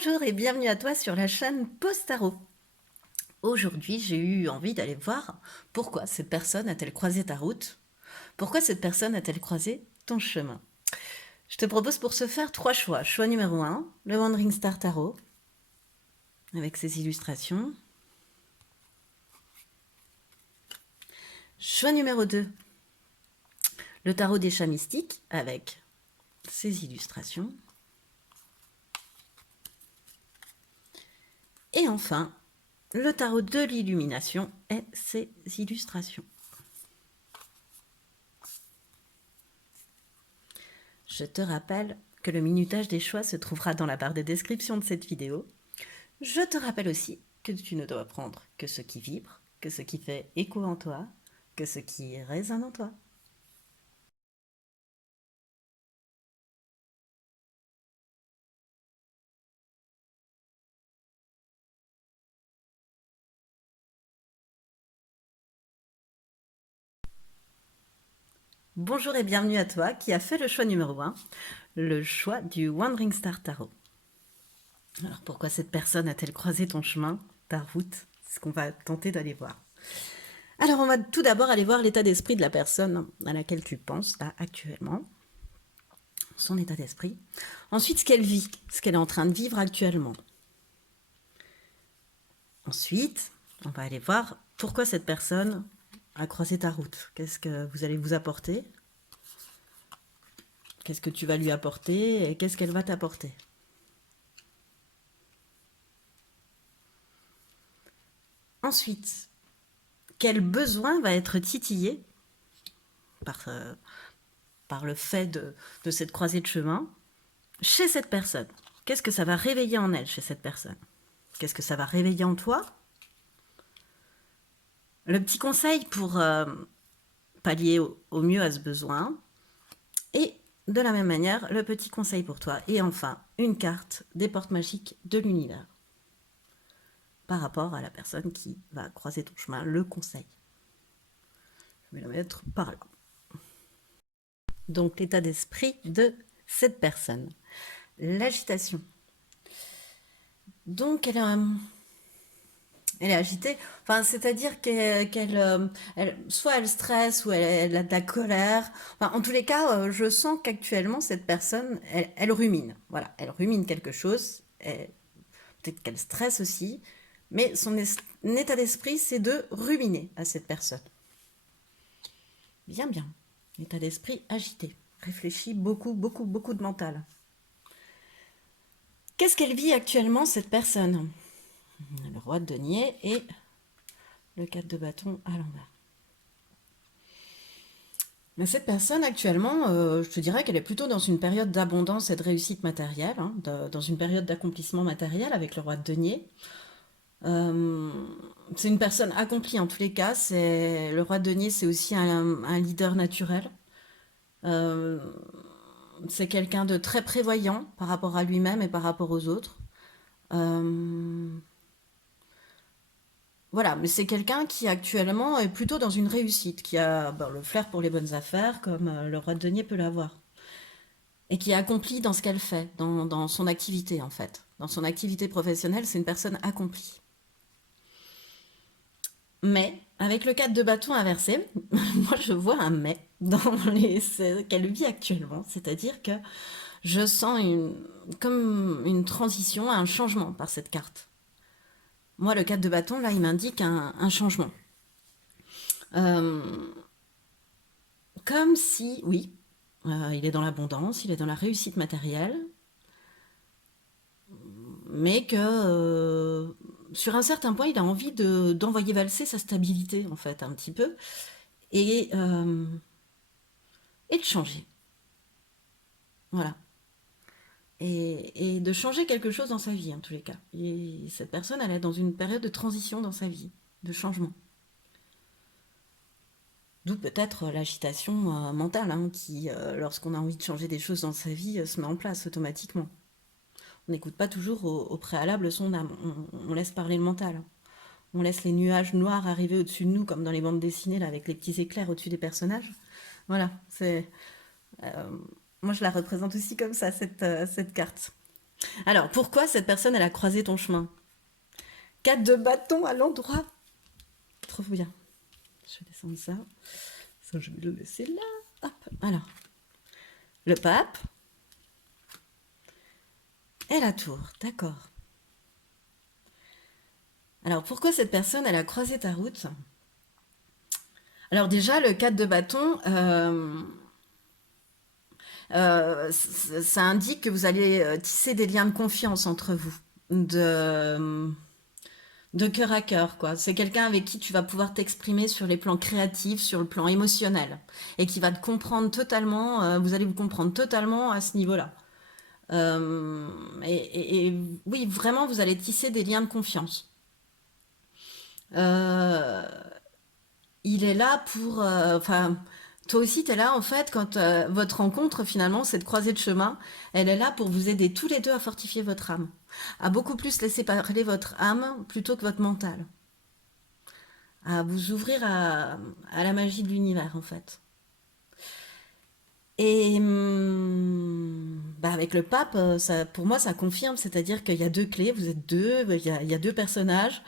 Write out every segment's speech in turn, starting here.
Bonjour et bienvenue à toi sur la chaîne Postaro. Aujourd'hui, j'ai eu envie d'aller voir pourquoi cette personne a-t-elle croisé ta route, pourquoi cette personne a-t-elle croisé ton chemin. Je te propose pour ce faire 3 choix. Choix numéro 1, le Wandering Star Tarot, avec ses illustrations. Choix numéro 2, le tarot des chats mystiques, avec ses illustrations. Et enfin, le tarot de l'illumination et ses illustrations. Je te rappelle que le minutage des choix se trouvera dans la barre de description de cette vidéo. Je te rappelle aussi que tu ne dois prendre que ce qui vibre, que ce qui fait écho en toi, que ce qui résonne en toi. Bonjour et bienvenue à toi qui a fait le choix numéro 1, le choix du Wandering Star Tarot. Alors pourquoi cette personne a-t-elle croisé ton chemin, ta route? C'est ce qu'on va tenter d'aller voir. Alors on va tout d'abord aller voir l'état d'esprit de la personne à laquelle tu penses là actuellement. Son état d'esprit. Ensuite, ce qu'elle vit, ce qu'elle est en train de vivre actuellement. Ensuite, on va aller voir pourquoi cette personne a croisé ta route. Qu'est-ce que vous allez vous apporter? Qu'est-ce que tu vas lui apporter? Et qu'est-ce qu'elle va t'apporter? Ensuite, quel besoin va être titillé par le fait de cette croisée de chemin chez cette personne? Qu'est-ce que ça va réveiller en elle chez cette personne? Qu'est-ce que ça va réveiller en toi? Le petit conseil pour pallier au mieux à ce besoin. Et de la même manière, le petit conseil pour toi. Et enfin, une carte des portes magiques de l'univers par rapport à la personne qui va croiser ton chemin, le conseil. Je vais la mettre par là. Donc, l'état d'esprit de cette personne. L'agitation. Donc, elle est agitée, enfin, c'est-à-dire soit elle stresse, ou elle a de la colère. Enfin, en tous les cas, je sens qu'actuellement, cette personne, elle rumine. Voilà, elle rumine quelque chose. Peut-être qu'elle stresse aussi, mais son état d'esprit, c'est de ruminer à cette personne. Bien, bien. État d'esprit agité. Réfléchit beaucoup, beaucoup, beaucoup de mental. Qu'est-ce qu'elle vit actuellement, cette personne? Le roi de denier et le 4 de bâton à l'envers. Mais cette personne, actuellement, je te dirais qu'elle est plutôt dans une période d'abondance et de réussite matérielle, hein, dans une période d'accomplissement matériel avec le roi de denier. Euh, c'est une personne accomplie en tous les cas. Le roi de denier, c'est aussi un leader naturel. Euh, c'est quelqu'un de très prévoyant par rapport à lui-même et par rapport aux autres. Euh, voilà, mais c'est quelqu'un qui actuellement est plutôt dans une réussite, qui a le flair pour les bonnes affaires, comme le roi de denier peut l'avoir. Et qui est accomplie dans ce qu'elle fait, dans son activité en fait. Dans son activité professionnelle, c'est une personne accomplie. Mais, avec le 4 de bâton inversé, moi je vois un mais dans qu'elle vit actuellement. C'est-à-dire que je sens comme une transition, un changement par cette carte. Moi, le 4 de bâton, là, il m'indique un changement. Euh, Comme si, oui, il est dans l'abondance, il est dans la réussite matérielle, mais que sur un certain point, il a envie d'envoyer valser sa stabilité, en fait, un petit peu, et, euh, et de changer. Voilà. Et de changer quelque chose dans sa vie, en tous les cas. Et cette personne, elle est dans une période de transition dans sa vie, de changement. D'où peut-être l'agitation mentale, hein, qui, lorsqu'on a envie de changer des choses dans sa vie, se met en place automatiquement. On n'écoute pas toujours au préalable son âme, on laisse parler le mental. On laisse les nuages noirs arriver au-dessus de nous, comme dans les bandes dessinées, là, avec les petits éclairs au-dessus des personnages. Voilà, c'est... euh, moi, je la représente aussi comme ça, cette carte. Alors, pourquoi cette personne, elle a croisé ton chemin? 4 de bâton à l'endroit. Trop bien. Je vais descendre ça. Ça, je vais le laisser là. Hop. Alors, le pape et la tour. D'accord. Alors, pourquoi cette personne, elle a croisé ta route? Alors déjà, le 4 de bâton, ça indique que vous allez tisser des liens de confiance entre vous, de cœur à cœur, quoi. C'est quelqu'un avec qui tu vas pouvoir t'exprimer sur les plans créatifs, sur le plan émotionnel, et qui va te comprendre totalement, vous allez vous comprendre totalement à ce niveau-là. Et oui, vraiment, vous allez tisser des liens de confiance. Euh, il est là pour... Enfin, toi aussi, tu es là, en fait, quand votre rencontre, finalement, cette croisée de chemin, elle est là pour vous aider tous les deux à fortifier votre âme, à beaucoup plus laisser parler votre âme plutôt que votre mental, à vous ouvrir à la magie de l'univers, en fait. Et bah avec le pape, ça, pour moi, ça confirme, c'est-à-dire qu'il y a deux clés, vous êtes deux, il y a deux personnages,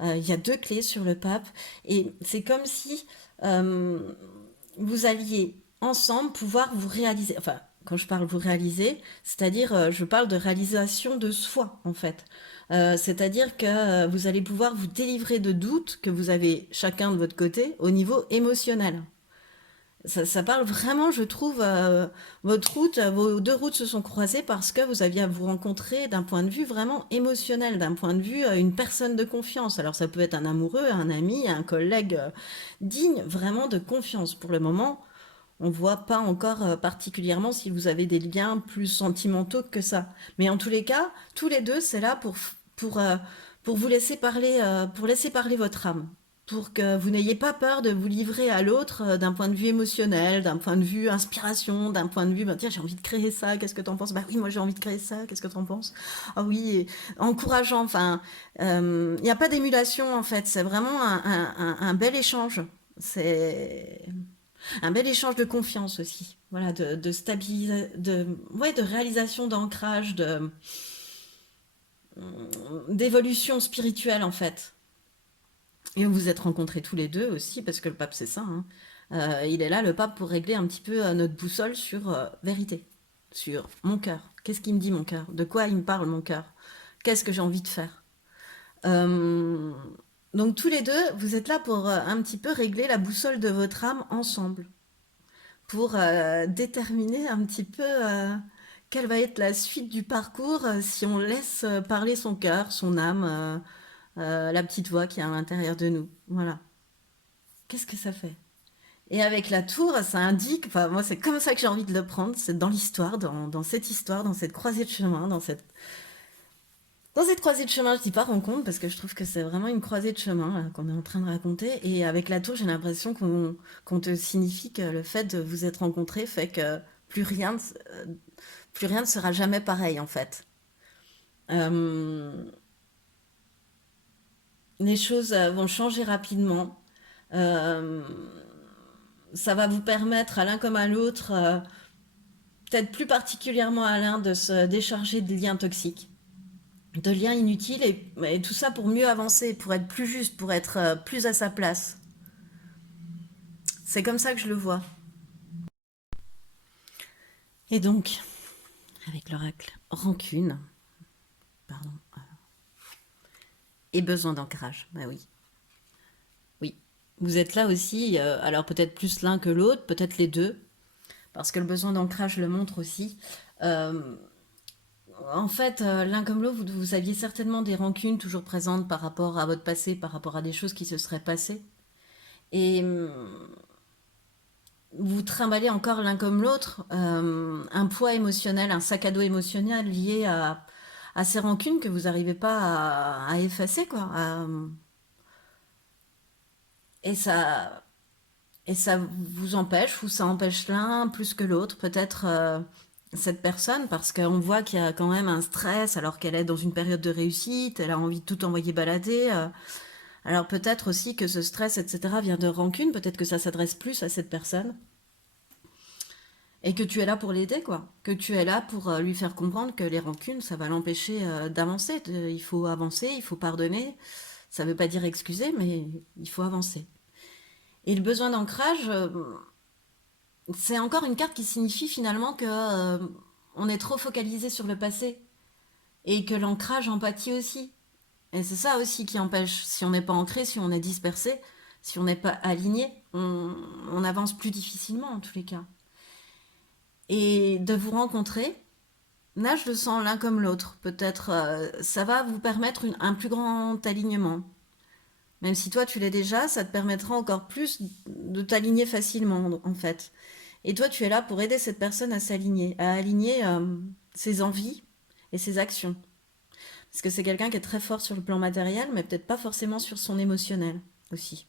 il y a deux clés sur le pape, et c'est comme si euh, vous alliez ensemble pouvoir vous réaliser. Enfin, quand je parle vous réaliser, c'est-à-dire, je parle de réalisation de soi, en fait. C'est-à-dire que vous allez pouvoir vous délivrer de doutes que vous avez chacun de votre côté au niveau émotionnel. Ça parle vraiment, je trouve, votre route, vos deux routes se sont croisées parce que vous aviez à vous rencontrer d'un point de vue vraiment émotionnel, d'un point de vue une personne de confiance. Alors ça peut être un amoureux, un ami, un collègue digne vraiment de confiance. Pour le moment, on voit pas encore particulièrement si vous avez des liens plus sentimentaux que ça. Mais en tous les cas, tous les deux, c'est là pour vous laisser parler, pour laisser parler votre âme. Pour que vous n'ayez pas peur de vous livrer à l'autre d'un point de vue émotionnel, d'un point de vue inspiration, d'un point de vue, bah, tiens, j'ai envie de créer ça, qu'est-ce que t'en penses? Bah oui, moi j'ai envie de créer ça, qu'est-ce que t'en penses? Ah oui, et encourageant, enfin, il n'y a pas d'émulation en fait, c'est vraiment un bel échange. C'est un bel échange de confiance aussi. Voilà, de stabilisation, ouais, de réalisation d'ancrage, d'évolution spirituelle en fait. Et vous vous êtes rencontrés tous les deux aussi, parce que le pape c'est ça, hein. Il est là, le pape, pour régler un petit peu notre boussole sur vérité, sur mon cœur. Qu'est-ce qu'il me dit mon cœur? De quoi il me parle mon cœur? Qu'est-ce que j'ai envie de faire? Euh, donc tous les deux, vous êtes là pour un petit peu régler la boussole de votre âme ensemble, pour déterminer un petit peu quelle va être la suite du parcours si on laisse parler son cœur, son âme, la petite voix qui est à l'intérieur de nous. Voilà. Qu'est-ce que ça fait? Et avec la tour, ça indique, enfin moi c'est comme ça que j'ai envie de le prendre, c'est dans l'histoire, dans cette histoire, dans cette croisée de chemin, dans cette croisée de chemin, je dis pas rencontre parce que je trouve que c'est vraiment une croisée de chemin là, qu'on est en train de raconter. Et avec la tour, j'ai l'impression qu'on te signifie que le fait de vous être rencontrés fait que plus rien, plus rien ne sera jamais pareil en fait. Euh, les choses vont changer rapidement. Euh, ça va vous permettre à l'un comme à l'autre, peut-être plus particulièrement à l'un, de se décharger de liens toxiques, de liens inutiles, et tout ça pour mieux avancer, pour être plus juste, pour être plus à sa place. C'est comme ça que je le vois. Et donc, avec l'oracle, rancune, pardon, et besoin d'ancrage. Bah oui, oui. Vous êtes là aussi, alors peut-être plus l'un que l'autre, peut-être les deux, parce que le besoin d'ancrage le montre aussi. Euh, En fait, l'un comme l'autre, vous aviez certainement des rancunes toujours présentes par rapport à votre passé, par rapport à des choses qui se seraient passées. Et vous trimballez encore l'un comme l'autre un poids émotionnel, un sac à dos émotionnel lié à ces rancunes que vous n'arrivez pas à effacer, quoi. Et ça, et ça vous empêche, ou ça empêche l'un plus que l'autre, peut-être cette personne, parce qu'on voit qu'il y a quand même un stress alors qu'elle est dans une période de réussite, elle a envie de tout envoyer balader. Alors peut-être aussi que ce stress, etc., vient de rancune, peut-être que ça s'adresse plus à cette personne. Et que tu es là pour l'aider, quoi. Que tu es là pour lui faire comprendre que les rancunes, ça va l'empêcher d'avancer. Il faut avancer, il faut pardonner. Ça veut pas dire excuser, mais il faut avancer. Et le besoin d'ancrage, c'est encore une carte qui signifie finalement que on est trop focalisé sur le passé et que l'ancrage empathie aussi. Et c'est ça aussi qui empêche, si on n'est pas ancré, si on est dispersé, si on n'est pas aligné, on avance plus difficilement en tous les cas. Et de vous rencontrer, là je le sens l'un comme l'autre. Peut-être ça va vous permettre un plus grand alignement. Même si toi tu l'es déjà, ça te permettra encore plus de t'aligner facilement en fait. Et toi tu es là pour aider cette personne à s'aligner, à aligner ses envies et ses actions. Parce que c'est quelqu'un qui est très fort sur le plan matériel, mais peut-être pas forcément sur son émotionnel aussi.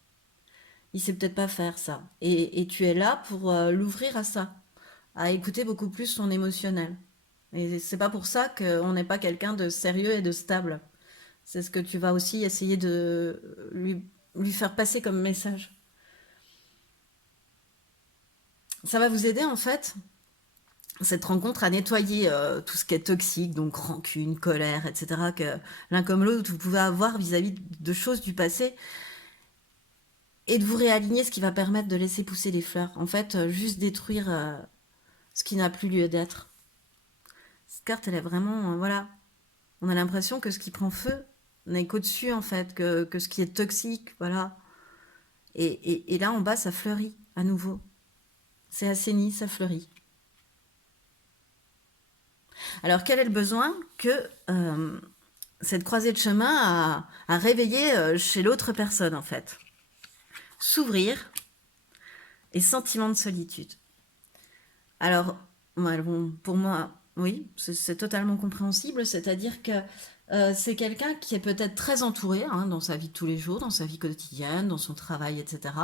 Il sait peut-être pas faire ça. Et tu es là pour l'ouvrir à ça, à écouter beaucoup plus son émotionnel. Et c'est pas pour ça qu'on n'est pas quelqu'un de sérieux et de stable. C'est ce que tu vas aussi essayer de lui faire passer comme message. Ça va vous aider en fait, cette rencontre, à nettoyer tout ce qui est toxique, donc rancune, colère, etc., que l'un comme l'autre vous pouvez avoir vis-à-vis de choses du passé, et de vous réaligner, ce qui va permettre de laisser pousser les fleurs. En fait, juste détruire ce qui n'a plus lieu d'être. Cette carte, elle est vraiment, voilà, on a l'impression que ce qui prend feu n'est qu'au-dessus, en fait, que ce qui est toxique, voilà. Et là, en bas, ça fleurit à nouveau. C'est assaini, ça fleurit. Alors, quel est le besoin que cette croisée de chemin a réveillé chez l'autre personne, en fait? S'ouvrir et sentiment de solitude. Alors, ouais, bon, pour moi, oui, c'est totalement compréhensible. C'est-à-dire que c'est quelqu'un qui est peut-être très entouré hein, dans sa vie de tous les jours, dans sa vie quotidienne, dans son travail, etc.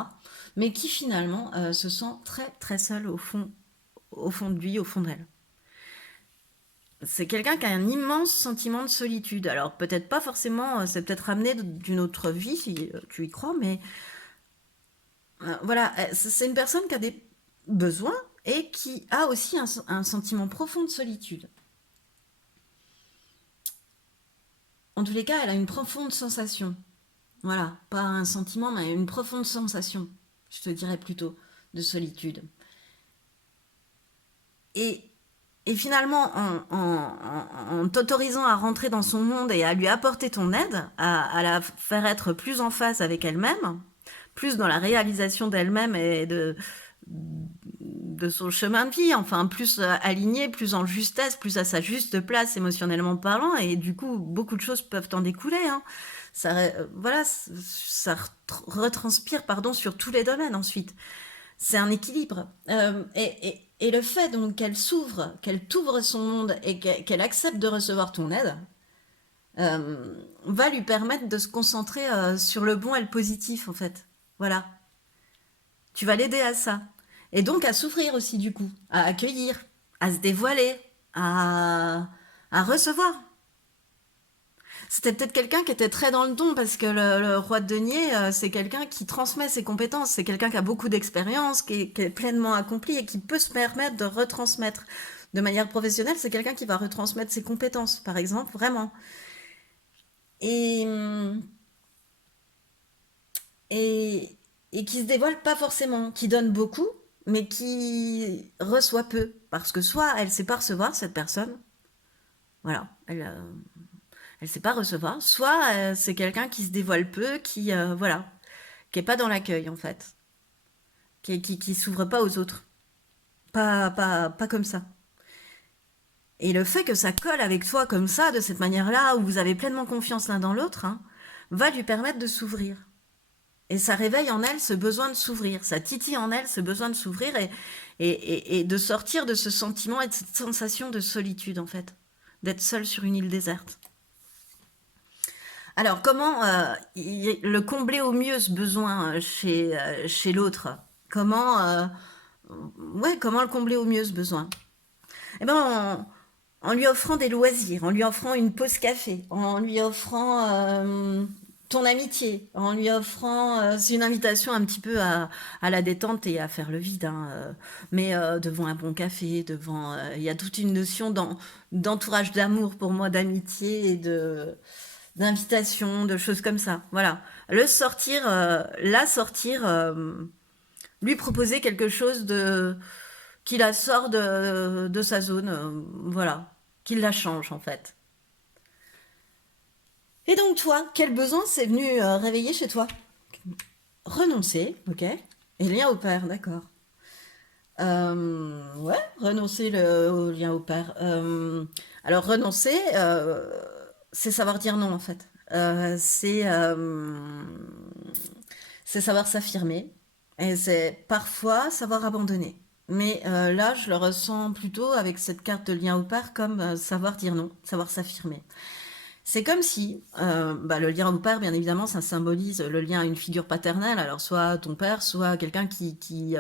Mais qui finalement se sent très très seul au fond de lui, au fond d'elle. C'est quelqu'un qui a un immense sentiment de solitude. Alors peut-être pas forcément, c'est peut-être amené d'une autre vie si tu y crois, mais voilà, c'est une personne qui a des besoins et qui a aussi un sentiment profond de solitude. En tous les cas, elle a une profonde sensation. Voilà, pas un sentiment, mais une profonde sensation, je te dirais plutôt, de solitude. Et, et finalement, en t'autorisant à rentrer dans son monde et à lui apporter ton aide, à la faire être plus en phase avec elle-même, plus dans la réalisation d'elle-même et de son chemin de vie, enfin plus aligné, plus en justesse, plus à sa juste place émotionnellement parlant, et du coup beaucoup de choses peuvent en découler. Hein. Ça, voilà, ça retranspire pardon sur tous les domaines ensuite. C'est un équilibre. Et le fait donc qu'elle s'ouvre, qu'elle t'ouvre son monde et qu'elle accepte de recevoir ton aide, va lui permettre de se concentrer sur le bon et le positif en fait. Voilà. Tu vas l'aider à ça. Et donc à s'ouvrir aussi du coup, à accueillir, à se dévoiler, à recevoir. C'était peut-être quelqu'un qui était très dans le don parce que le roi de denier, c'est quelqu'un qui transmet ses compétences. C'est quelqu'un qui a beaucoup d'expérience, qui est pleinement accompli et qui peut se permettre de retransmettre. De manière professionnelle, c'est quelqu'un qui va retransmettre ses compétences, par exemple, vraiment. Et, et qui se dévoile pas forcément, qui donne beaucoup, mais qui reçoit peu. Parce que soit elle sait pas recevoir, cette personne, voilà, elle sait pas recevoir, soit c'est quelqu'un qui se dévoile peu, voilà, qui est pas dans l'accueil en fait, qui s'ouvre pas aux autres, pas comme ça. Et le fait que ça colle avec toi comme ça, de cette manière-là, où vous avez pleinement confiance l'un dans l'autre, hein, va lui permettre de s'ouvrir. Et ça réveille en elle ce besoin de s'ouvrir, ça titille en elle ce besoin de s'ouvrir et de sortir de ce sentiment et de cette sensation de solitude en fait, d'être seule sur une île déserte. Alors comment le combler au mieux ce besoin chez l'autre? Comment, ouais, comment le combler au mieux ce besoin? Eh ben en lui offrant des loisirs, en lui offrant une pause café, en lui offrant ton amitié, en lui offrant, c'est une invitation un petit peu à la détente et à faire le vide, hein, mais devant un bon café, devant, il y a toute une notion d'entourage d'amour pour moi, d'amitié et d'invitation, de choses comme ça. Voilà. La sortir, lui proposer quelque chose qui la sort de sa zone, voilà, qui la change en fait. Et donc toi, quel besoin s'est venu réveiller chez toi? Renoncer, ok. Et lien au père, d'accord. Ouais, renoncer au lien au père. Alors renoncer, c'est savoir dire non en fait. C'est savoir s'affirmer et c'est parfois savoir abandonner. Mais là, je le ressens plutôt avec cette carte de lien au père comme savoir dire non, savoir s'affirmer. C'est comme si, bah, le lien au père, bien évidemment, ça symbolise le lien à une figure paternelle, alors soit ton père, soit quelqu'un qui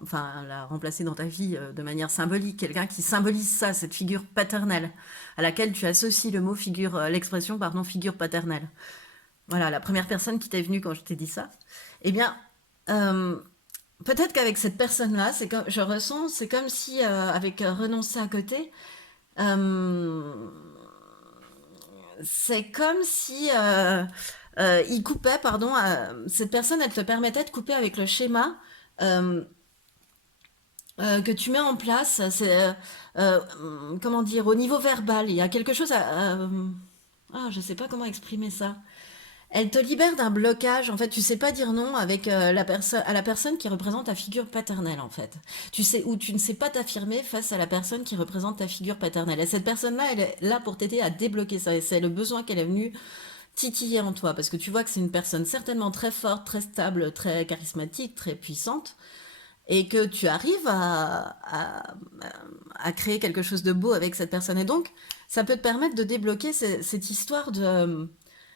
enfin, l'a remplacé dans ta vie de manière symbolique, quelqu'un qui symbolise ça, cette figure paternelle, à laquelle tu associes le mot figure, l'expression, pardon, figure paternelle. Voilà, la première personne qui t'est venue quand je t'ai dit ça. Eh bien, euh, peut-être qu'avec cette personne-là, c'est comme, je ressens, c'est comme si, avec renoncer à côté, euh, c'est comme si il coupait, pardon, cette personne, elle te permettait de couper avec le schéma euh, que tu mets en place. Comment dire, au niveau verbal, il y a quelque chose je sais pas comment exprimer ça. Elle te libère d'un blocage. En fait, tu sais pas dire non avec à la personne qui représente ta figure paternelle, en fait. Tu sais, ou tu ne sais pas t'affirmer face à la personne qui représente ta figure paternelle. Et cette personne-là, elle est là pour t'aider à débloquer ça. Et c'est le besoin qu'elle est venue titiller en toi. Parce que tu vois que c'est une personne certainement très forte, très stable, très charismatique, très puissante. Et que tu arrives à créer quelque chose de beau avec cette personne. Et donc, ça peut te permettre de débloquer cette histoire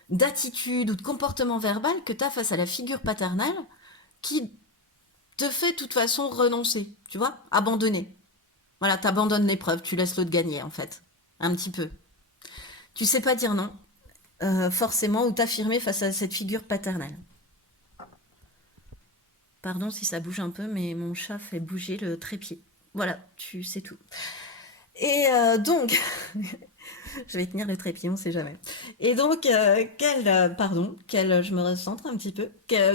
d'attitude ou de comportement verbal que tu as face à la figure paternelle qui te fait de toute façon renoncer, tu vois, abandonner. Voilà, t'abandonnes l'épreuve, tu laisses l'autre gagner en fait, un petit peu. Tu sais pas dire non, forcément, ou t'affirmer face à cette figure paternelle. Pardon si ça bouge un peu, mais mon chat fait bouger le trépied. Voilà, tu sais tout. Et donc, je vais tenir le trépied, on sait jamais. Et donc, je me recentre un petit peu.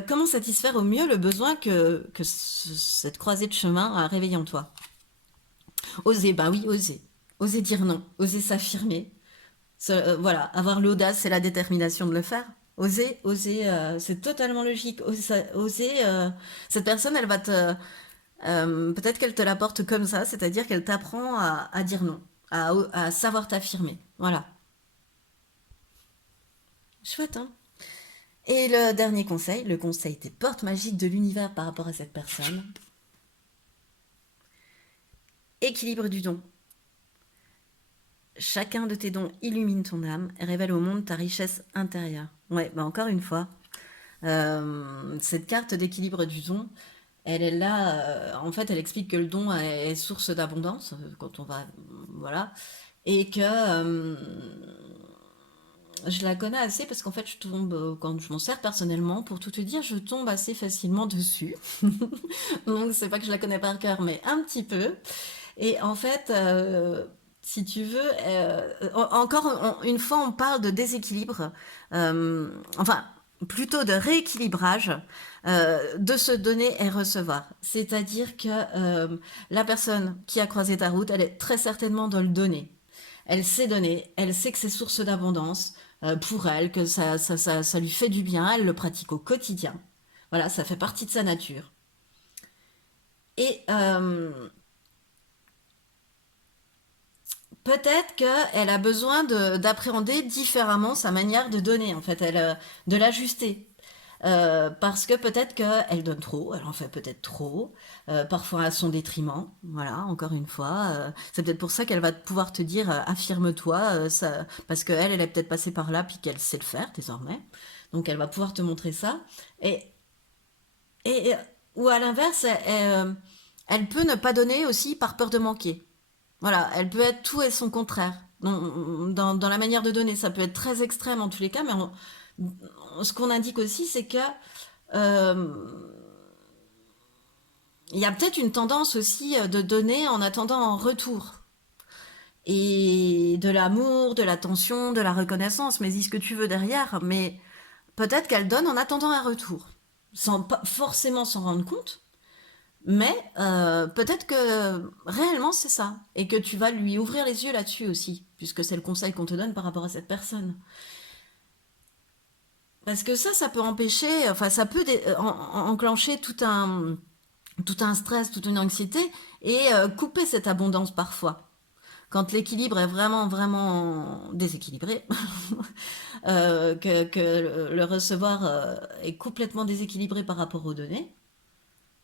Comment satisfaire au mieux le besoin que cette croisée de chemin a réveillé en toi? Oser, bah oui, oser. Oser dire non, oser s'affirmer. Voilà, avoir l'audace et la détermination de le faire. Oser, c'est totalement logique. Oser, cette personne, elle va peut-être qu'elle te l'apporte comme ça, c'est-à-dire qu'elle t'apprend à dire non, à savoir t'affirmer. Voilà. Chouette, hein? Et le dernier conseil, le conseil des portes magiques de l'univers par rapport à cette personne. Équilibre du don. Chacun de tes dons illumine ton âme et révèle au monde ta richesse intérieure. Ouais, bah encore une fois, cette carte d'équilibre du don, elle est là, en fait, elle explique que le don est source d'abondance, quand on va, voilà, et que je la connais assez parce qu'en fait, je tombe, quand je m'en sers personnellement, pour tout te dire, je tombe assez facilement dessus. Donc, c'est pas que je la connais par cœur, mais un petit peu. Et en fait, si tu veux, encore une fois, on parle de déséquilibre, enfin, plutôt de rééquilibrage, de se donner et recevoir. C'est-à-dire que la personne qui a croisé ta route, elle est très certainement dans le donner. Elle sait donner, elle sait que c'est source d'abondance pour elle, que ça lui fait du bien, elle le pratique au quotidien. Voilà, ça fait partie de sa nature. Et peut-être qu'elle a besoin d'appréhender différemment sa manière de donner, en fait, de l'ajuster. Parce que peut-être qu'elle donne trop, elle en fait peut-être trop, parfois à son détriment. Voilà, encore une fois. C'est peut-être pour ça qu'elle va pouvoir te dire affirme-toi, parce qu'elle, elle est peut-être passée par là, puis qu'elle sait le faire désormais. Donc elle va pouvoir te montrer ça. Et, et ou à l'inverse, elle peut ne pas donner aussi par peur de manquer. Voilà, elle peut être tout et son contraire dans la manière de donner. Ça peut être très extrême en tous les cas, mais ce qu'on indique aussi, c'est que euh, il y a peut-être une tendance aussi de donner en attendant en retour. Et de l'amour, de l'attention, de la reconnaissance, mais dis ce que tu veux derrière, mais peut-être qu'elle donne en attendant un retour, sans pas forcément s'en rendre compte, mais peut-être que réellement c'est ça, et que tu vas lui ouvrir les yeux là-dessus aussi, puisque c'est le conseil qu'on te donne par rapport à cette personne. Parce que ça peut empêcher, enfin ça peut enclencher tout un stress, toute une anxiété, et couper cette abondance parfois. Quand l'équilibre est vraiment, vraiment déséquilibré, que le recevoir est complètement déséquilibré par rapport aux données,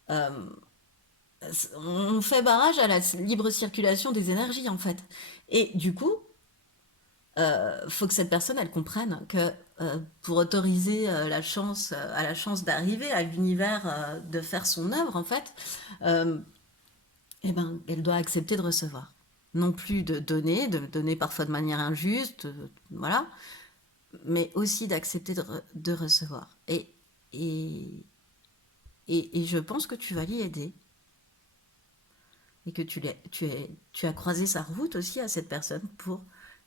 euh, on fait barrage à la libre circulation des énergies en fait. Et du coup, faut que cette personne elle comprenne que pour autoriser à la chance d'arriver à l'univers, de faire son œuvre en fait, euh, eh ben, elle doit accepter de recevoir. Non plus de donner parfois de manière injuste, voilà, mais aussi d'accepter de recevoir. Et, et je pense que tu vas l'y aider. Et que tu as croisé sa route aussi à cette personne pour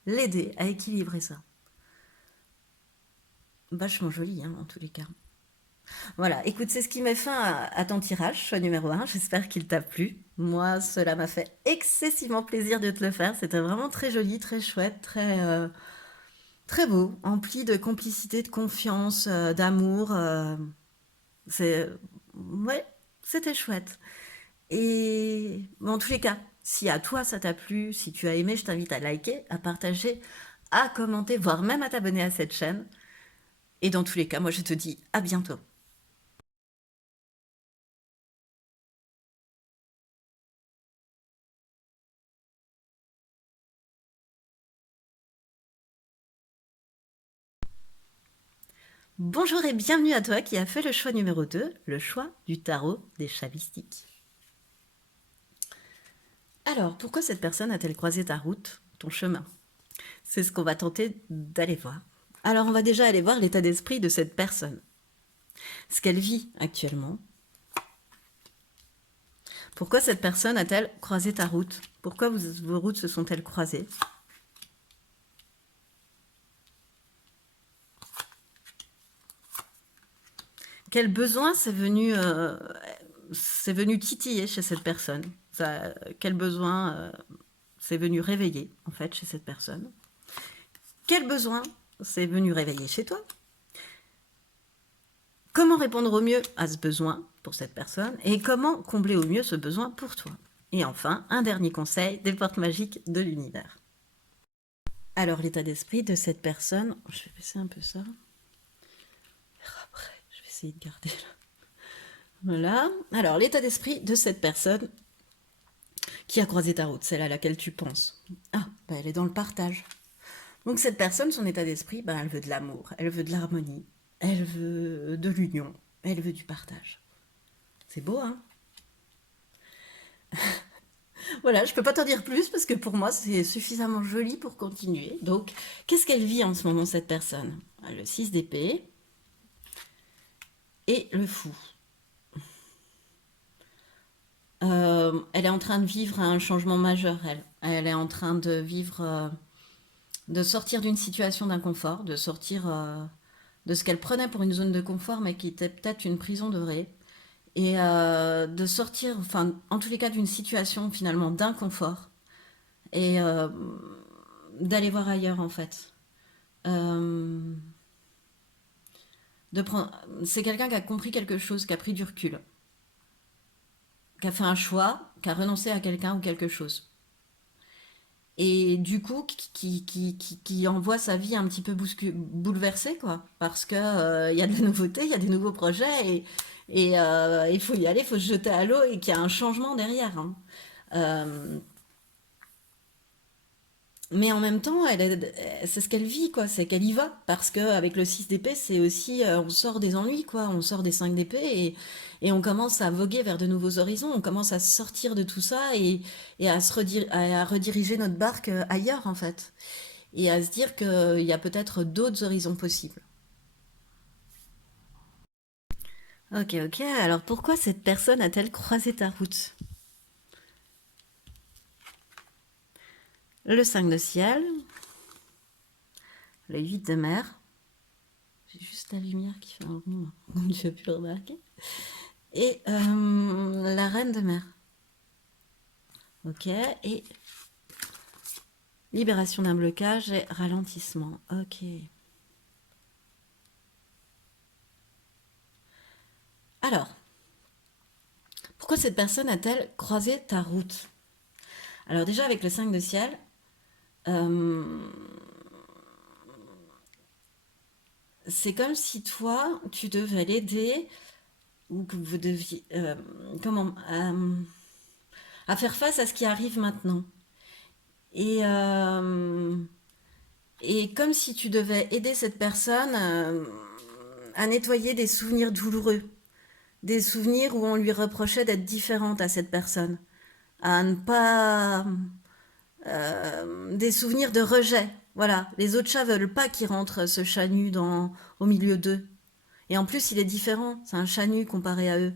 l'aider à équilibrer ça. Vachement joli, hein, en tous les cas. Voilà, écoute, c'est ce qui met fin à ton tirage, choix numéro un. J'espère qu'il t'a plu. Moi, cela m'a fait excessivement plaisir de te le faire. C'était vraiment très joli, très chouette, très beau, empli de complicité, de confiance, d'amour. C'est, ouais, c'était chouette. Et bon, en tous les cas, si à toi ça t'a plu, si tu as aimé, je t'invite à liker, à partager, à commenter, voire même à t'abonner à cette chaîne. Et dans tous les cas, moi je te dis à bientôt. Bonjour et bienvenue à toi qui a fait le choix numéro 2, le choix du tarot des chats mystiques. Alors, pourquoi cette personne a-t-elle croisé ta route, ton chemin? C'est ce qu'on va tenter d'aller voir. Alors, on va déjà aller voir l'état d'esprit de cette personne. Ce qu'elle vit actuellement. Pourquoi cette personne a-t-elle croisé ta route? Pourquoi vos routes se sont-elles croisées? Quel besoin c'est venu titiller chez cette personne? Quel besoin c'est venu réveiller, en fait, chez cette personne? Quel besoin c'est venu réveiller chez toi? Comment répondre au mieux à ce besoin pour cette personne? Et comment combler au mieux ce besoin pour toi? Et enfin, un dernier conseil des portes magiques de l'univers. Alors, l'état d'esprit de cette personne, je vais baisser un peu ça. Après, je vais essayer de garder là. Voilà. Alors, l'état d'esprit de cette personne qui a croisé ta route, celle à laquelle tu penses. Ah, bah elle est dans le partage. Donc cette personne, son état d'esprit, bah, elle veut de l'amour, elle veut de l'harmonie, elle veut de l'union, elle veut du partage. C'est beau, hein? Voilà, je peux pas t'en dire plus parce que pour moi, c'est suffisamment joli pour continuer. Donc, qu'est-ce qu'elle vit en ce moment, cette personne? Le 6 d'épée et le fou. Elle est en train de vivre un changement majeur, elle. Elle est en train de vivre, de sortir d'une situation d'inconfort, de sortir de ce qu'elle prenait pour une zone de confort, mais qui était peut-être une prison dorée. Et de sortir, enfin, en tous les cas, d'une situation finalement d'inconfort. Et d'aller voir ailleurs, en fait. Euh, c'est quelqu'un qui a compris quelque chose, qui a pris du recul, qui a fait un choix, qui a renoncé à quelqu'un ou quelque chose. Et du coup, qui envoie sa vie un petit peu bouleversée, quoi. Parce que il y a de la nouveauté, il y a des nouveaux projets, et il faut y aller, il faut se jeter à l'eau, et qu'il y a un changement derrière, hein. Euh, mais en même temps, c'est ce qu'elle vit, quoi. C'est qu'elle y va. Parce qu'avec le 6 d'épée, c'est aussi, on sort des ennuis, quoi. On sort des 5 d'épée et on commence à voguer vers de nouveaux horizons. On commence à sortir de tout ça et à rediriger notre barque ailleurs, en fait. Et à se dire qu'il y a peut-être d'autres horizons possibles. Ok, ok. Alors pourquoi cette personne a-t-elle croisé ta route? Le 5 de ciel, le 8 de mer. J'ai juste la lumière qui fait un rond, comme tu as pu le remarquer. Et la reine de mer. Ok. Et libération d'un blocage et ralentissement. Ok. Alors, pourquoi cette personne a-t-elle croisé ta route? Alors déjà avec le 5 de ciel, euh, c'est comme si toi, tu devais l'aider ou que vous deviez... comment à faire face à ce qui arrive maintenant. Et, euh, et comme si tu devais aider cette personne à nettoyer des souvenirs douloureux, des souvenirs où on lui reprochait d'être différente à cette personne, à ne pas... des souvenirs de rejet. Voilà, les autres chats veulent pas qu'il rentre ce chat nu au milieu d'eux. Et en plus, il est différent, c'est un chat nu comparé à eux.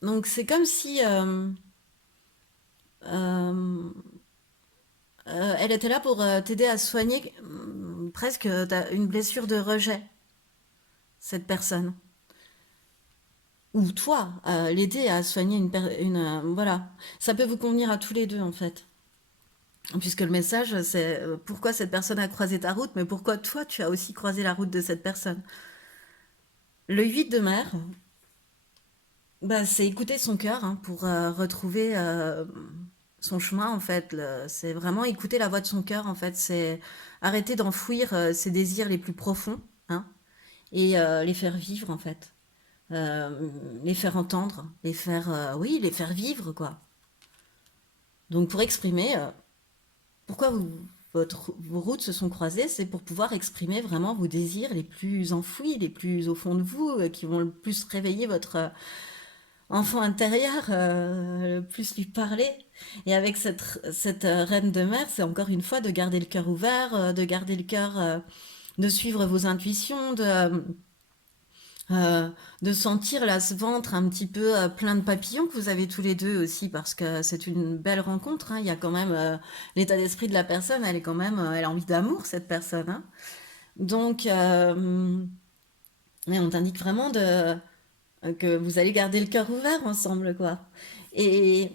Donc c'est comme si euh, elle était là pour t'aider à soigner presque une blessure de rejet, cette personne. Ou toi, l'aider à soigner voilà. Ça peut vous convenir à tous les deux, en fait. Puisque le message, c'est pourquoi cette personne a croisé ta route, mais pourquoi toi, tu as aussi croisé la route de cette personne. Le 8 de mer, bah, c'est écouter son cœur hein, pour retrouver son chemin, en fait. C'est vraiment écouter la voix de son cœur, en fait. C'est arrêter d'enfouir ses désirs les plus profonds hein, et les faire vivre, en fait. Les faire entendre, oui, les faire vivre, quoi. Donc pour exprimer, pourquoi vos routes se sont croisées, c'est pour pouvoir exprimer vraiment vos désirs les plus enfouis, les plus au fond de vous, qui vont le plus réveiller votre enfant intérieur, le plus lui parler. Et avec cette reine de mer, c'est encore une fois de garder le cœur ouvert, de garder le cœur, de suivre vos intuitions, euh, de sentir là ce ventre un petit peu plein de papillons que vous avez tous les deux aussi parce que c'est une belle rencontre hein. Il y a quand même l'état d'esprit de la personne, elle est quand même elle a envie d'amour cette personne hein. Donc on t'indique vraiment que vous allez garder le cœur ouvert ensemble quoi. Et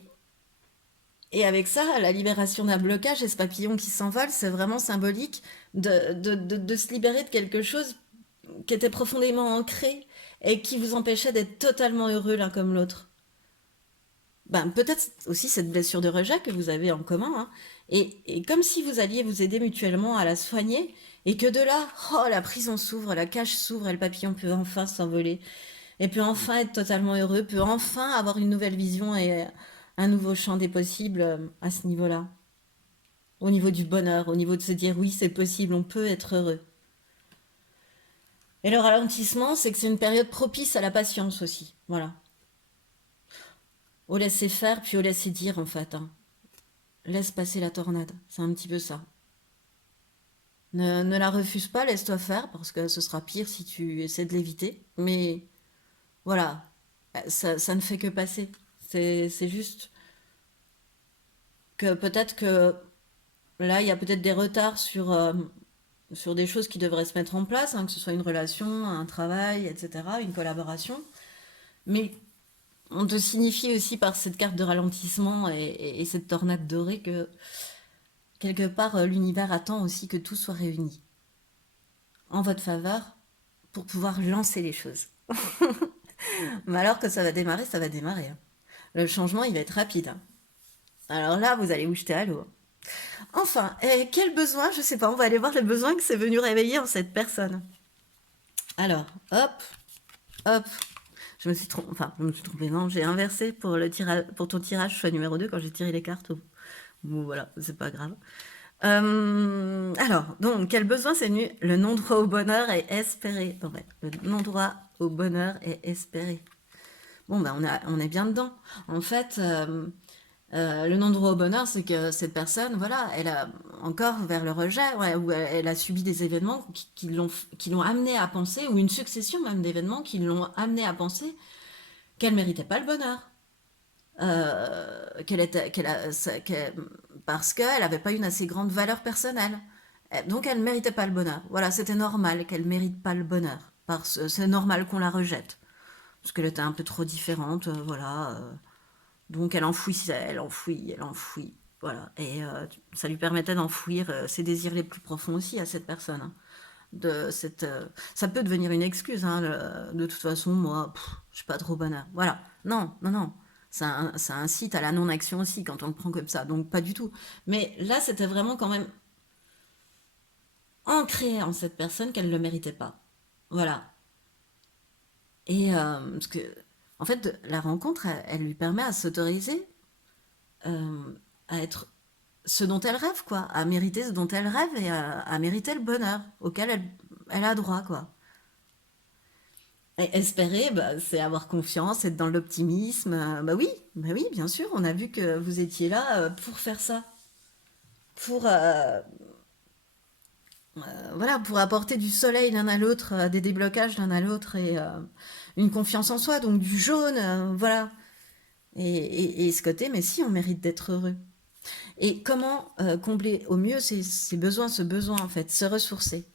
et avec ça, la libération d'un blocage et ce papillon qui s'envole, c'est vraiment symbolique de se libérer de quelque chose qui était profondément ancré et qui vous empêchait d'être totalement heureux l'un comme l'autre. Ben, peut-être aussi cette blessure de rejet que vous avez en commun. Hein. Et comme si vous alliez vous aider mutuellement à la soigner et que de là, oh, la prison s'ouvre, la cage s'ouvre et le papillon peut enfin s'envoler et peut enfin être totalement heureux, peut enfin avoir une nouvelle vision et un nouveau champ des possibles à ce niveau-là. Au niveau du bonheur, au niveau de se dire oui, c'est possible, on peut être heureux. Et le ralentissement, c'est que c'est une période propice à la patience aussi. Voilà. Au laisser faire, puis au laisser dire, en fait. Hein. Laisse passer la tornade. C'est un petit peu ça. Ne la refuse pas, laisse-toi faire, parce que ce sera pire si tu essaies de l'éviter. Mais voilà, ça ne fait que passer. C'est juste que peut-être que là, il y a peut-être des retards sur des choses qui devraient se mettre en place, hein, que ce soit une relation, un travail, etc., une collaboration. Mais on te signifie aussi par cette carte de ralentissement et cette tornade dorée que quelque part l'univers attend aussi que tout soit réuni en votre faveur pour pouvoir lancer les choses. Mais alors que ça va démarrer, ça va démarrer. Hein. Le changement, il va être rapide. Hein. Alors là, vous allez vous jeter à l'eau. Enfin, et quel besoin, je sais pas, on va aller voir le besoin que c'est venu réveiller en cette personne. Alors, hop, hop, je me suis trompée, non, j'ai inversé pour ton tirage choix numéro 2 quand j'ai tiré les cartes. Bon, voilà, c'est pas grave. Alors, donc, quel besoin c'est venu? Le non-droit au bonheur est espéré. Bon, ouais, le non-droit au bonheur est espéré. Bon, ben, on est bien dedans. En fait, Le non-droit au bonheur, c'est que cette personne, voilà, elle a encore vers le rejet, ouais, ou elle a subi des événements qui l'ont amené à penser, ou une succession même d'événements qui l'ont amené à penser qu'elle méritait pas le bonheur. Qu'elle était, qu'elle a, parce qu'elle n'avait pas une assez grande valeur personnelle. Donc elle ne méritait pas le bonheur. Voilà, c'était normal qu'elle ne mérite pas le bonheur. C'est normal qu'on la rejette. Parce qu'elle était un peu trop différente, voilà. Donc elle enfouissait, elle enfouit, elle enfouit. Voilà. Et ça lui permettait d'enfouir ses désirs les plus profonds aussi à cette personne, hein. Ça peut devenir une excuse, hein, de toute façon, moi, je suis pas trop bonheur. Voilà. Non, non, non. Ça incite à la non-action aussi quand on le prend comme ça. Donc pas du tout. Mais là, c'était vraiment quand même ancré en cette personne qu'elle ne le méritait pas. Voilà. Et parce que, en fait, la rencontre, elle lui permet à s'autoriser euh, à être ce dont elle rêve, quoi, à mériter ce dont elle rêve et à mériter le bonheur auquel elle a droit, quoi. Et espérer, bah, c'est avoir confiance, être dans l'optimisme. Bah oui, bien sûr, on a vu que vous étiez là pour faire ça, pour voilà, pour apporter du soleil l'un à l'autre, des déblocages l'un à l'autre et une confiance en soi, donc du jaune, voilà. Et ce côté, mais si, on mérite d'être heureux. Et comment combler au mieux ces besoins, ce besoin en fait, se ressourcer.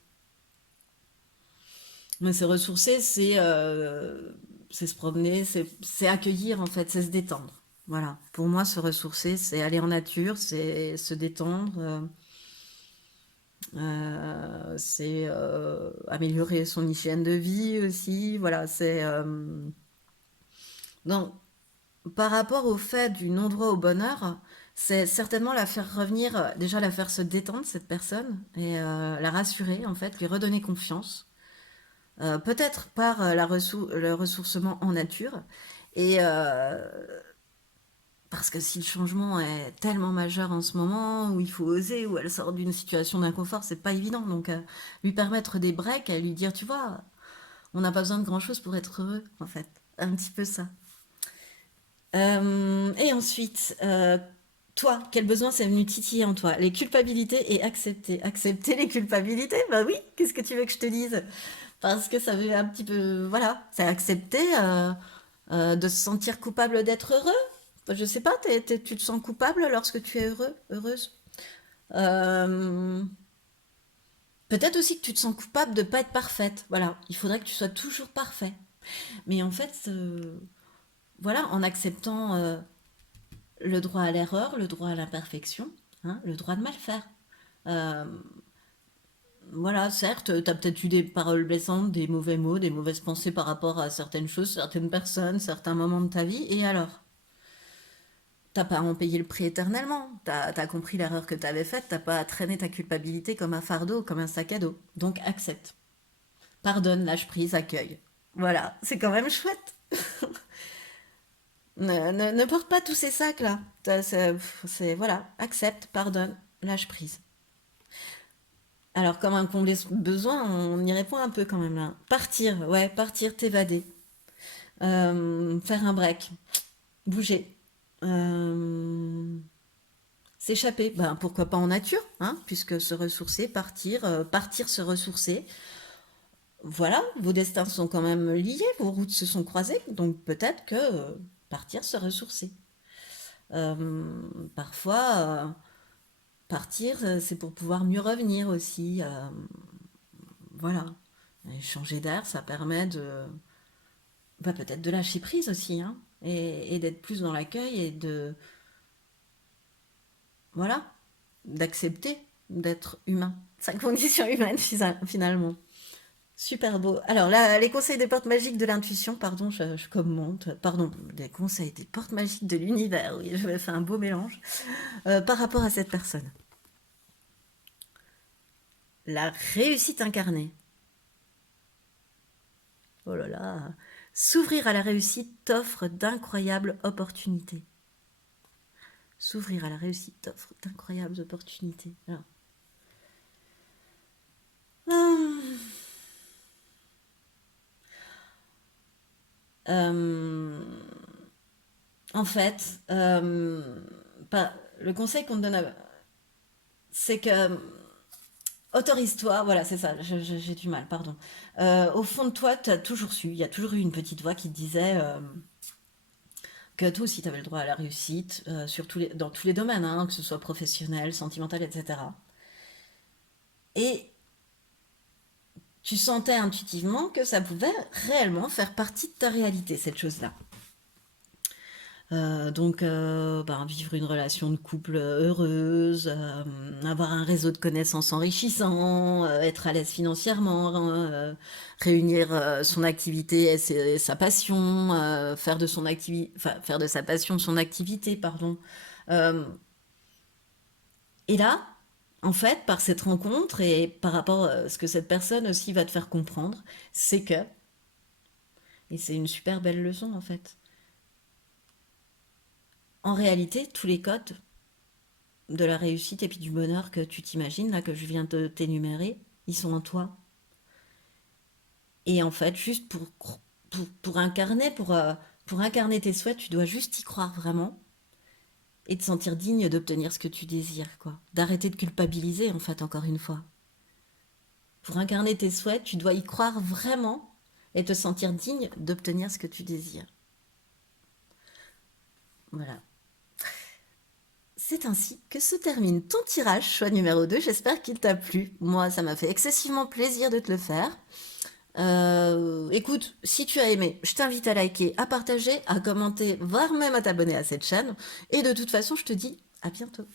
Mais se ressourcer, c'est se promener, c'est accueillir en fait, c'est se détendre. Voilà. Pour moi, se ressourcer, c'est aller en nature, c'est se détendre, c'est améliorer son hygiène de vie aussi. Voilà, c'est donc par rapport au fait du non-droit au bonheur, c'est certainement la faire revenir, déjà la faire se détendre cette personne et la rassurer en fait, lui redonner confiance. Peut-être par le ressourcement en nature. Et parce que si le changement est tellement majeur en ce moment, où il faut oser, où elle sort d'une situation d'inconfort, c'est pas évident. Donc, lui permettre des breaks, et lui dire, tu vois, on n'a pas besoin de grand-chose pour être heureux, en fait. Un petit peu ça. Et ensuite, toi, quel besoin c'est venu titiller en toi? Les culpabilités et accepter. Accepter les culpabilités? Bah oui, qu'est-ce que tu veux que je te dise? Parce que ça veut un petit peu, voilà, c'est accepter de se sentir coupable d'être heureux. Je sais pas, tu te sens coupable lorsque tu es heureux, heureuse. Euh, Peut-être aussi que tu te sens coupable de pas être parfaite. Voilà, il faudrait que tu sois toujours parfait. Mais en fait, voilà, en acceptant le droit à l'erreur, le droit à l'imperfection, hein, le droit de mal faire. Euh, voilà, certes, tu as peut-être eu des paroles blessantes, des mauvais mots, des mauvaises pensées par rapport à certaines choses, certaines personnes, certains moments de ta vie, et alors? T'as pas à en payer le prix éternellement. T'as compris l'erreur que t'avais faite, t'as pas à traîner ta culpabilité comme un fardeau, comme un sac à dos. Donc accepte. Pardonne, lâche prise, accueille. Voilà, c'est quand même chouette. Ne porte pas tous ces sacs-là. Voilà, accepte, pardonne, lâche prise. Alors, comme un combler ce besoin, on y répond un peu quand même là. Partir, ouais, partir, t'évader. Faire un break, bouger. Euh, S'échapper, ben, pourquoi pas en nature, hein, puisque se ressourcer, partir, partir se ressourcer. Voilà, vos destins sont quand même liés, vos routes se sont croisées, donc peut-être que partir se ressourcer. Parfois, partir, c'est pour pouvoir mieux revenir aussi. Voilà. Et changer d'air, ça permet de, bah, peut-être de lâcher prise aussi, hein, et d'être plus dans l'accueil et de, voilà, d'accepter d'être humain. Sa condition humaine, finalement. Super beau. Alors là, les conseils des portes magiques de l'intuition, pardon, je commente, pardon, des conseils des portes magiques de l'univers, oui, je vais faire un beau mélange, par rapport à cette personne. La réussite incarnée. Oh là là. S'ouvrir à la réussite t'offre d'incroyables opportunités. S'ouvrir à la réussite t'offre d'incroyables opportunités. Alors, hum, euh, en fait, pas, le conseil qu'on te donne, c'est que autorise-toi, voilà, c'est ça, j'ai du mal, pardon. Au fond de toi, tu as toujours su, il y a toujours eu une petite voix qui te disait que toi aussi tu avais le droit à la réussite, dans tous les domaines, hein, que ce soit professionnel, sentimental, etc. Et tu sentais intuitivement que ça pouvait réellement faire partie de ta réalité, cette chose-là. Ben, vivre une relation de couple heureuse, avoir un réseau de connaissances enrichissant, être à l'aise financièrement, réunir son activité et sa passion, faire de sa passion son activité, pardon. Euh, et là, en fait, par cette rencontre et par rapport à ce que cette personne aussi va te faire comprendre, c'est que, et c'est une super belle leçon en fait, en réalité, tous les codes de la réussite et puis du bonheur que tu t'imagines, là, que je viens de t'énumérer, ils sont en toi. Et en fait, juste pour incarner tes souhaits, tu dois juste y croire vraiment et te sentir digne d'obtenir ce que tu désires, quoi. D'arrêter de culpabiliser, en fait, encore une fois. Pour incarner tes souhaits, tu dois y croire vraiment et te sentir digne d'obtenir ce que tu désires. Voilà. C'est ainsi que se termine ton tirage, choix numéro 2. J'espère qu'il t'a plu. Moi, ça m'a fait excessivement plaisir de te le faire. Écoute, si tu as aimé, je t'invite à liker, à partager, à commenter, voire même à t'abonner à cette chaîne. Et de toute façon, je te dis à bientôt.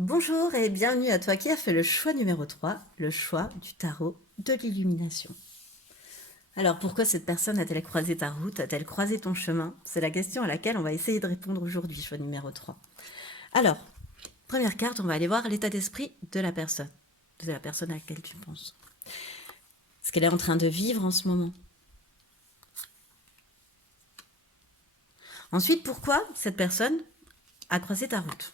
Bonjour et bienvenue à toi qui as fait le choix numéro 3, le choix du tarot de l'illumination. Alors pourquoi cette personne a-t-elle croisé ta route, a-t-elle croisé ton chemin? C'est la question à laquelle on va essayer de répondre aujourd'hui, choix numéro 3. Alors, première carte, on va aller voir l'état d'esprit de la personne à laquelle tu penses. Ce qu'elle est en train de vivre en ce moment. Ensuite, pourquoi cette personne a croisé ta route?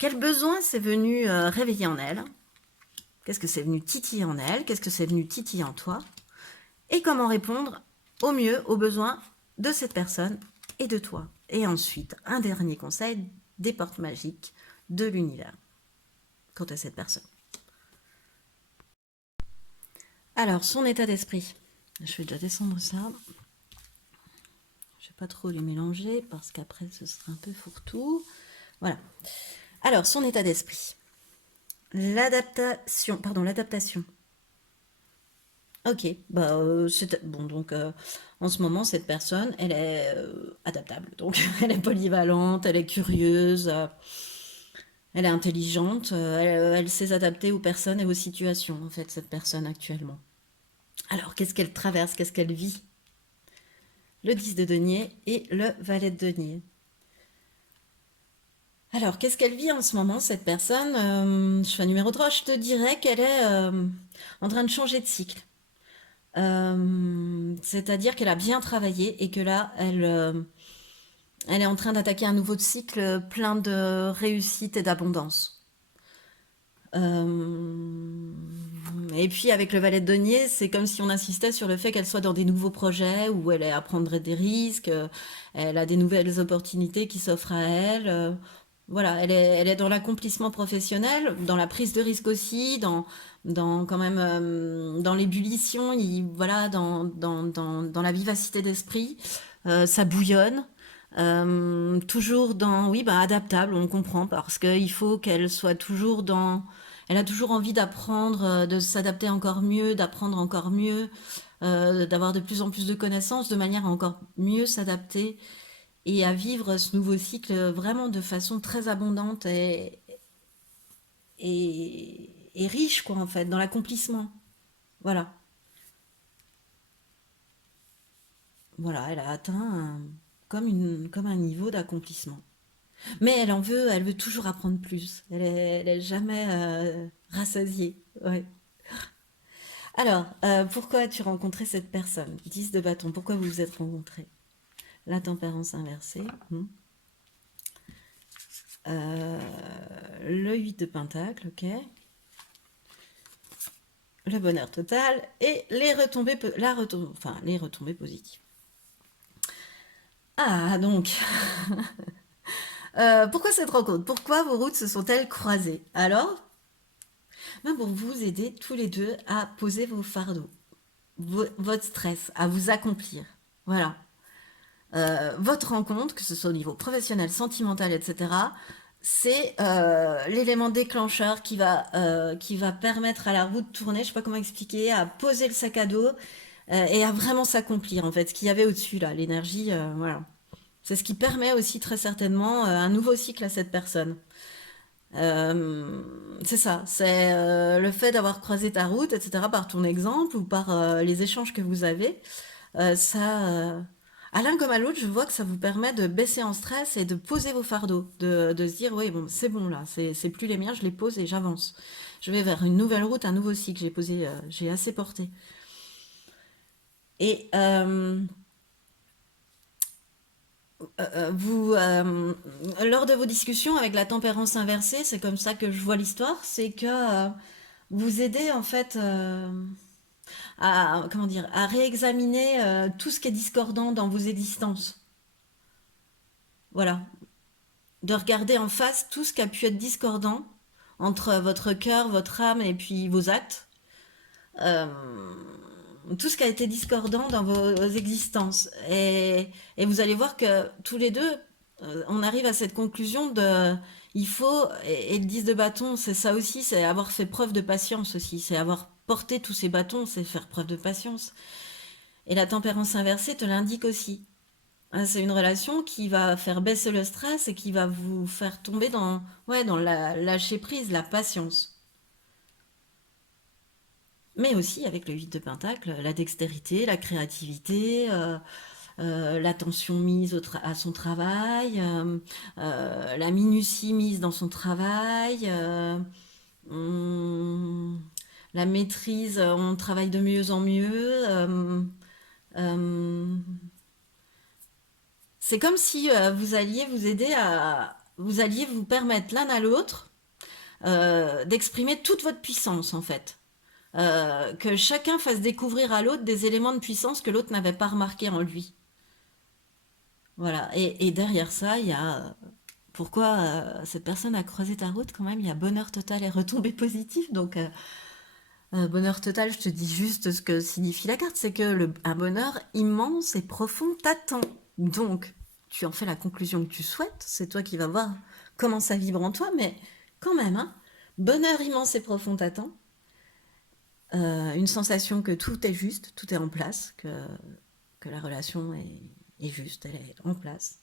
Quel besoin c'est venu réveiller en elle? Qu'est-ce que c'est venu titiller en elle? Qu'est-ce que c'est venu titiller en toi? Et comment répondre au mieux aux besoins de cette personne et de toi? Et ensuite, un dernier conseil des portes magiques de l'univers quant à cette personne. Alors, son état d'esprit. Je vais déjà descendre ça. Je ne vais pas trop les mélanger parce qu'après ce sera un peu fourre-tout. Voilà. Alors, son état d'esprit. L'adaptation. Ok, bah bon donc en ce moment cette personne elle est adaptable donc elle est polyvalente, elle est curieuse, elle est intelligente, elle sait s'adapter aux personnes et aux situations en fait cette personne actuellement. Alors qu'est-ce qu'elle traverse, qu'est-ce qu'elle vit? Le 10 de denier et le valet de denier. Alors, qu'est-ce qu'elle vit en ce moment, cette personne? Choix numéro 3, je te dirais qu'elle est en train de changer de cycle. C'est-à-dire qu'elle a bien travaillé et que là, elle est en train d'attaquer un nouveau cycle plein de réussite et d'abondance. Et puis avec le valet de denier, c'est comme si on insistait sur le fait qu'elle soit dans des nouveaux projets où elle est à prendre des risques, elle a des nouvelles opportunités qui s'offrent à elle. Voilà, elle est dans l'accomplissement professionnel, dans la prise de risque aussi, dans quand même dans l'ébullition, voilà, dans la vivacité d'esprit. Ça bouillonne. Toujours dans, oui, bah, adaptable, on comprend, parce qu'il faut qu'elle soit toujours dans, elle a toujours envie d'apprendre, de s'adapter encore mieux, d'apprendre encore mieux, d'avoir de plus en plus de connaissances, de manière à encore mieux s'adapter et à vivre ce nouveau cycle vraiment de façon très abondante et riche, quoi, en fait, dans l'accomplissement. Voilà. Voilà, elle a atteint comme un niveau d'accomplissement. Mais elle veut toujours apprendre plus. Elle est jamais rassasiée. Ouais. Alors, pourquoi as-tu rencontré cette personne? 10 de bâton, pourquoi vous vous êtes rencontrés? la tempérance inversée, euh, le 8 de pentacle, ok, le bonheur total et les retombées, les retombées positives. Ah, donc, pourquoi cette rencontre? Pourquoi vos routes se sont-elles croisées? Alors, ben pour vous aider tous les deux à poser vos fardeaux, votre stress, à vous accomplir. Voilà. Votre rencontre, que ce soit au niveau professionnel, sentimental, etc., c'est l'élément déclencheur qui va permettre à la roue de tourner, je sais pas comment expliquer, à poser le sac à dos et à vraiment s'accomplir, en fait, ce qu'il y avait au-dessus, là, l'énergie, voilà. C'est ce qui permet aussi très certainement un nouveau cycle à cette personne. Euh, c'est ça, c'est le fait d'avoir croisé ta route, etc., par ton exemple ou par les échanges que vous avez. Ça, à l'un comme à l'autre, je vois que ça vous permet de baisser en stress et de poser vos fardeaux, de se dire, oui, bon, c'est bon là, c'est plus les miens, je les pose et j'avance. Je vais vers une nouvelle route, un nouveau cycle, j'ai posé, j'ai assez porté. Et lors de vos discussions avec la tempérance inversée, c'est comme ça que je vois l'histoire, c'est que vous aidez en fait à, comment dire, à réexaminer tout ce qui est discordant dans vos existences. Voilà, de regarder en face tout ce qui a pu être discordant entre votre cœur, votre âme et puis vos actes. Euh, tout ce qui a été discordant dans vos existences. Et vous allez voir que tous les deux, on arrive à cette conclusion de... Il faut, et le 10 de bâton, c'est ça aussi, c'est avoir fait preuve de patience aussi, c'est avoir porté tous ces bâtons, c'est faire preuve de patience. Et la tempérance inversée te l'indique aussi. C'est une relation qui va faire baisser le stress et qui va vous faire tomber dans, ouais, dans la lâcher prise, la patience. Mais aussi avec le 8 de Pentacle, la dextérité, la créativité, l'attention mise à son travail, la minutie mise dans son travail, hum, la maîtrise, on travaille de mieux en mieux. Euh, c'est comme si vous alliez vous aider à... Vous alliez vous permettre l'un à l'autre d'exprimer toute votre puissance en fait. Que chacun fasse découvrir à l'autre des éléments de puissance que l'autre n'avait pas remarqué en lui. Voilà. Et derrière ça, il y a pourquoi cette personne a croisé ta route quand même. Il y a bonheur total et retombée positive. Donc bonheur total, je te dis juste ce que signifie la carte, c'est que un bonheur immense et profond t'attend. Donc tu en fais la conclusion que tu souhaites. C'est toi qui vas voir comment ça vibre en toi, mais quand même, hein, bonheur immense et profond t'attend. Une sensation que tout est juste, tout est en place, que la relation est juste, elle est en place.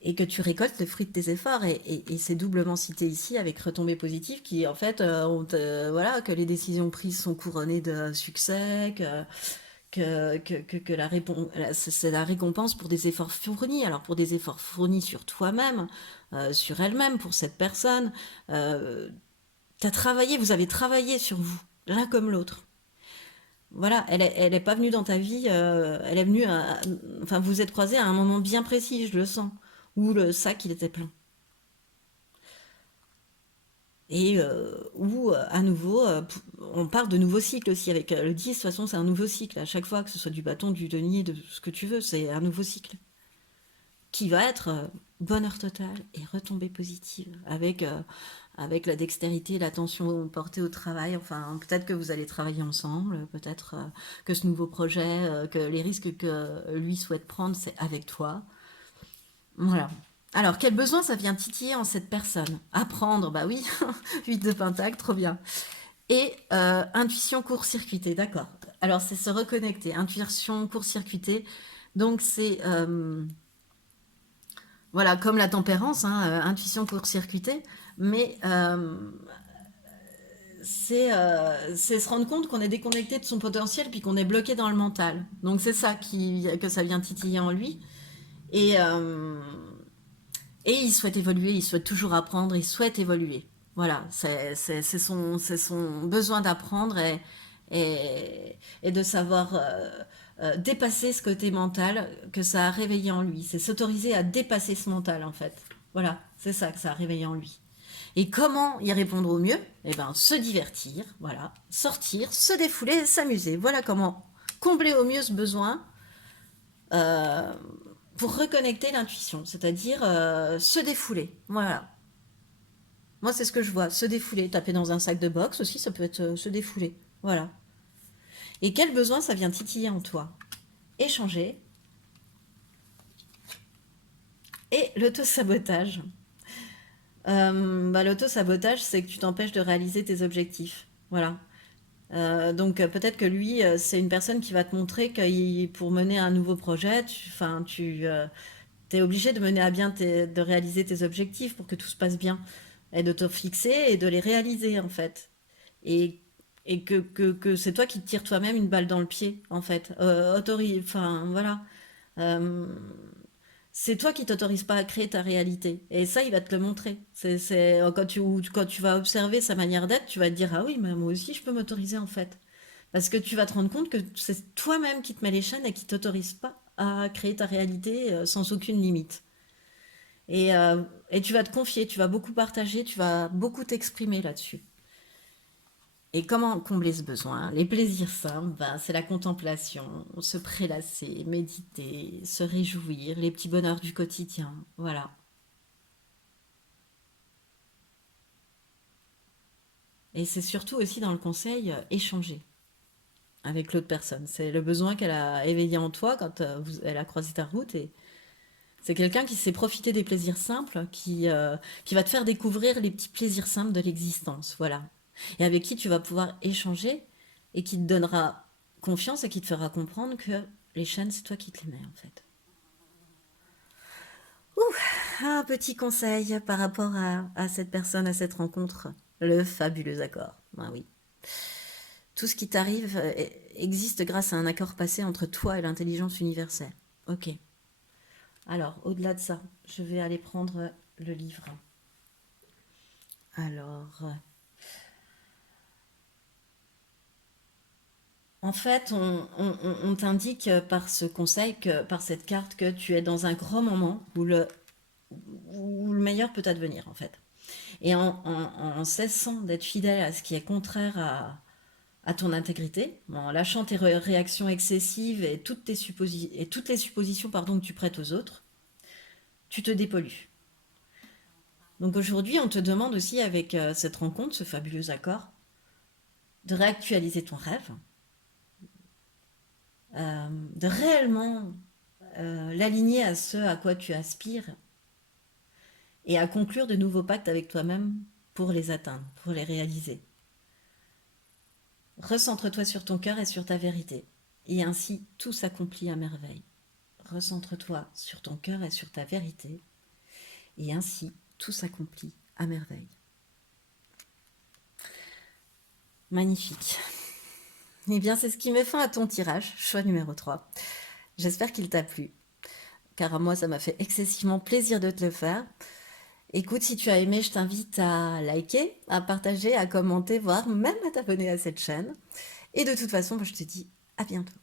Et que tu récoltes le fruit de tes efforts. Et c'est doublement cité ici avec retombées positives qui, en fait, voilà, que les décisions prises sont couronnées de succès, que c'est la récompense pour des efforts fournis. Alors, pour des efforts fournis sur toi-même, sur elle-même, pour cette personne. Vous avez travaillé sur vous, l'un comme l'autre. Voilà, elle est pas venue dans ta vie, elle est venue enfin, vous vous êtes croisés à un moment bien précis, je le sens, où le sac, il était plein. Et où, à nouveau, on part de nouveaux cycles aussi, avec le 10, de toute façon, c'est un nouveau cycle. À chaque fois, que ce soit du bâton, du denier, de ce que tu veux, c'est un nouveau cycle. Qui va être bonheur total et retombée positive, avec la dextérité, l'attention portée au travail. Enfin, peut-être que vous allez travailler ensemble, peut-être que ce nouveau projet, que les risques que lui souhaite prendre, c'est avec toi. Voilà. Alors, quel besoin ça vient titiller en cette personne? Apprendre, bah oui, 8 de pentacle, trop bien. Et intuition court-circuitée, d'accord. Alors, c'est se reconnecter, intuition court-circuitée. Donc, c'est voilà, comme la tempérance, hein, intuition court-circuitée, mais c'est se rendre compte qu'on est déconnecté de son potentiel puis qu'on est bloqué dans le mental. Donc c'est ça que ça vient titiller en lui. Et, euh, et il souhaite évoluer, il souhaite toujours apprendre, il souhaite évoluer. Voilà, c'est son besoin d'apprendre et de savoir dépasser ce côté mental que ça a réveillé en lui. C'est s'autoriser à dépasser ce mental, en fait. Voilà, c'est ça que ça a réveillé en lui. Et comment y répondre au mieux? Eh ben, se divertir, voilà, sortir, se défouler, s'amuser. Voilà comment combler au mieux ce besoin euh, pour reconnecter l'intuition, c'est-à-dire se défouler. Voilà. Moi, c'est ce que je vois, se défouler. Taper dans un sac de boxe aussi, ça peut être se défouler. Voilà. Et quel besoin ça vient titiller en toi? Échanger. Et l'auto-sabotage. L'auto-sabotage, c'est que tu t'empêches de réaliser tes objectifs. Voilà. Donc peut-être que lui, c'est une personne qui va te montrer que pour mener un nouveau projet, tu es obligé de mener à bien, de réaliser tes objectifs pour que tout se passe bien. Et de te fixer et de les réaliser, en fait. Et, et que c'est toi qui te tires toi-même une balle dans le pied, en fait. Enfin, voilà. Euh, c'est toi qui t'autorises pas à créer ta réalité. Et ça, il va te le montrer. Quand tu vas observer sa manière d'être, tu vas te dire, ah oui, mais moi aussi, je peux m'autoriser, en fait. Parce que tu vas te rendre compte que c'est toi-même qui te mets les chaînes et qui t'autorise pas à créer ta réalité sans aucune limite. Et, euh, et tu vas te confier, tu vas beaucoup partager, tu vas beaucoup t'exprimer là-dessus. Et comment combler ce besoin? Les plaisirs simples, ben, c'est la contemplation, se prélasser, méditer, se réjouir, les petits bonheurs du quotidien. Voilà. Et c'est surtout aussi dans le conseil, échanger avec l'autre personne. C'est le besoin qu'elle a éveillé en toi quand elle a croisé ta route. Et c'est quelqu'un qui sait profiter des plaisirs simples, qui va te faire découvrir les petits plaisirs simples de l'existence. Voilà. Et avec qui tu vas pouvoir échanger et qui te donnera confiance et qui te fera comprendre que les chaînes, c'est toi qui te les mets en fait. Un petit conseil par rapport à cette personne, à cette rencontre, le fabuleux accord. Ah oui. Tout ce qui t'arrive existe grâce à un accord passé entre toi et l'intelligence universelle. Ok. Alors, au-delà de ça, je vais aller prendre le livre. Alors, en fait, on t'indique par ce conseil, par cette carte, que tu es dans un grand moment où le meilleur peut advenir, en fait. Et en cessant d'être fidèle à ce qui est contraire à ton intégrité, en lâchant tes réactions excessives et toutes les suppositions pardon, que tu prêtes aux autres, tu te dépollues. Donc aujourd'hui, on te demande aussi, avec cette rencontre, ce fabuleux accord, de réactualiser ton rêve, de réellement l'aligner à ce à quoi tu aspires et à conclure de nouveaux pactes avec toi-même pour les atteindre, pour les réaliser. Recentre-toi sur ton cœur et sur ta vérité, et ainsi tout s'accomplit à merveille. Recentre-toi sur ton cœur et sur ta vérité, et ainsi tout s'accomplit à merveille. Magnifique. Eh bien, c'est ce qui met fin à ton tirage, choix numéro 3. J'espère qu'il t'a plu, car à moi, ça m'a fait excessivement plaisir de te le faire. Écoute, si tu as aimé, je t'invite à liker, à partager, à commenter, voire même à t'abonner à cette chaîne. Et de toute façon, je te dis à bientôt.